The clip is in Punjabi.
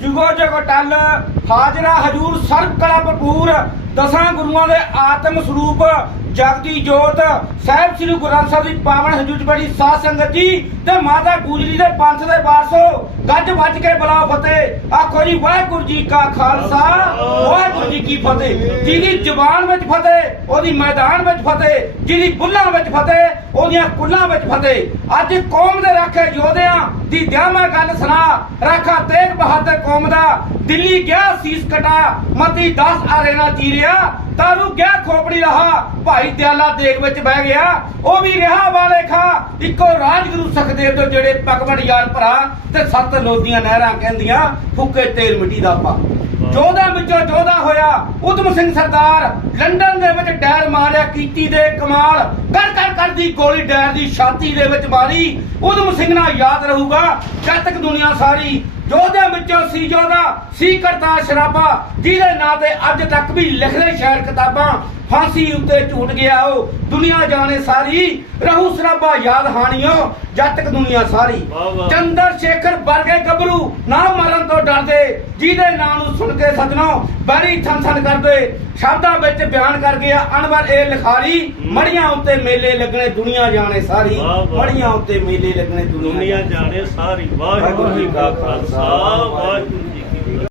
ਜੁਗੋ ਜਗੋ ਟੱਲ ਹਾਜ਼ਰਾ ਹਜੂਰ ਸਰਬ ਕਲਾ ਭਰਪੂਰ ਦਸਾਂ ਗੁਰੂਆਂ ਦੇ ਆਤਮ ਸਰੂਪ ਜਗਦੀ ਜੋਤ, ਸਾਹਿਬ ਸ੍ਰੀ ਗੁਰੂ ਗ੍ਰੰਥ ਸਾਹਿਬ ਦੀ ਪਾਵਨ ਹਜੂਰ ਬੜੀ ਸਾਧ ਸੰਗਤ ਜੀ ਤੇ ਮਾਤਾ ਗੁਜਰੀ ਦੇ ਪੰਥ ਦੇ ਵਾਰਸੋ, ਗੱਜ ਵੱਜ ਕੇ ਬੁਲਾਓ ਫਤਿਹ। ਆਖੋ ਜੀ, ਵਾਹਿਗੁਰੂ ਜੀ ਕਾ ਖਾਲਸਾ, ਵਾਹਿਗੁਰੂ ਜੀ ਕੀ ਫਤਿਹ। ਜਿਹਦੀ ਜ਼ੁਬਾਨ ਵਿੱਚ ਫਤਿਹ, ਉਹਦੀ ਮੈਦਾਨ ਵਿੱਚ ਫਤਿਹ, ਜਿਹਦੀ ਬੁੱਲਾਂ ਵਿੱਚ ਫਤਿਹ, ਉਹਦੀਆਂ ਕੁੱਲਾਂ ਵਿੱਚ ਫਤਿਹ। ਅੱਜ ਕੌਮ ਦੇ ਰਾਖੇ ਯੋਧਿਆਂ ਦੀ ਦਿਆਵਾਂ ਗੱਲ ਸੁਣਾ। ਰਾਖਾ ਤੇਗ ਬਹਾਦਰ ਕੌਮ ਦਾ। ਦਿੱਲੀ ਗਿਆ ਸੀਸ ਕਟਾ, ਮਤੀ 10 ਆਰੇਨਾ ਜੀਰਿਆ ਤਾਰੂ ਗਿਆ ਖੋਪੜੀ ਰਹਾ। ਭਾਈ ਦਿਆਲਾ ਦੇਗ ਵਿੱਚ ਬਹਿ ਗਿਆ, ਉਹ ਵੀ ਰਿਹਾ ਵਾਲੇ ਖਾ। ਇੱਕੋ ਰਾਜਗੁਰੂ ਸਖਦੇਵ ਤੋਂ ਜਿਹੜੇ ਪਗਵੜ ਯਾਰ ਭਰਾ ਤੇ ਸੱਤ ਲੋਦੀਆਂ ਨਹਿਰਾਂ ਕਹਿੰਦੀਆਂ, ਫੁੱਕੇ ਤੇਲ ਮਿੱਟੀ ਦਾ ਪਾ। ਜੋਧਾ ਵਿੱਚੋਂ ਜੋਧਾ ਹੋਇਆ ਉਦਮ ਸਿੰਘ ਸਰਦਾਰ ਲੰਡਨ ਦੇ ਵਿੱਚ ਡੈਰ ਮਾਰਿਆ ਕੀਤੀ ਦੇ ਕਮਾਲ ਕਰ ਕਰ ਕਰਦੀ ਗੋਲੀ ਡੈਰ ਦੀ ਛਾਤੀ ਦੇ ਵਿੱਚ ਮਾਰੀ ਉਦਮ ਸਿੰਘ ਨਾਲ ਯਾਦ ਰਹੂਗਾ ਜਦ ਤੱਕ ਦੁਨੀਆ ਸਾਰੀ ਜੋਧਿਆਂ ਵਿੱਚੋਂ ਸੀ ਜੋਧਾ ਸੀ ਕਰਤਾ ਸ਼ਰਾਬਾ ਜਿਹਦੇ ਨਾਂ ਤੇ ਅੱਜ ਤੱਕ ਵੀ ਲਿਖਦੇ ਸ਼ਾਇਰ ਕਿਤਾਬਾਂ ਫਾਂਸੀ ਉੱਤੇ ਝੂਟ ਗਿਆ ਉਹ ਦੁਨੀਆ ਜਾਣੇ ਸਾਰੀ ਰਹੂ ਸਰਾਬਾ ਯਾਦ ਹਾਣੀਓ ਜਦ ਤੱਕ ਦੁਨੀਆ ਸਾਰੀ। ਚੰਦਰ ਸ਼ੇਖਰ ਵਰਗੇ ਗੱਭਰੂ ਨਾ ਡਰਦੇ ਜਿਹਦੇ ਨਾਂ ਨੂੰ ਸੁਣ ਕੇ ਸਜਣੋ ਬੜੀ ਥਨ ਥਨ ਕਰਦੇ ਸ਼ਬਦਾਂ ਵਿੱਚ ਬਿਆਨ ਕਰ ਗਿਆ ਅਨਵਰ ਇਹ ਲਿਖਾਰੀ ਮੜੀਆਂ ਉੱਤੇ ਮੇਲੇ ਲੱਗਣੇ ਦੁਨੀਆ ਜਾਣੇ ਸਾਰੀ। ਮੜੀਆਂ ਉੱਤੇ ਮੇਲੇ ਲੱਗਣੇ ਦੁਨੀਆ ਜਾਣੇ ਸਾਰੀ। ਵਾਹਿਗੁਰੂ ਜੀ ਕਾ ਖਾਲਸਾ ਵਾਹਿਗੁਰੂ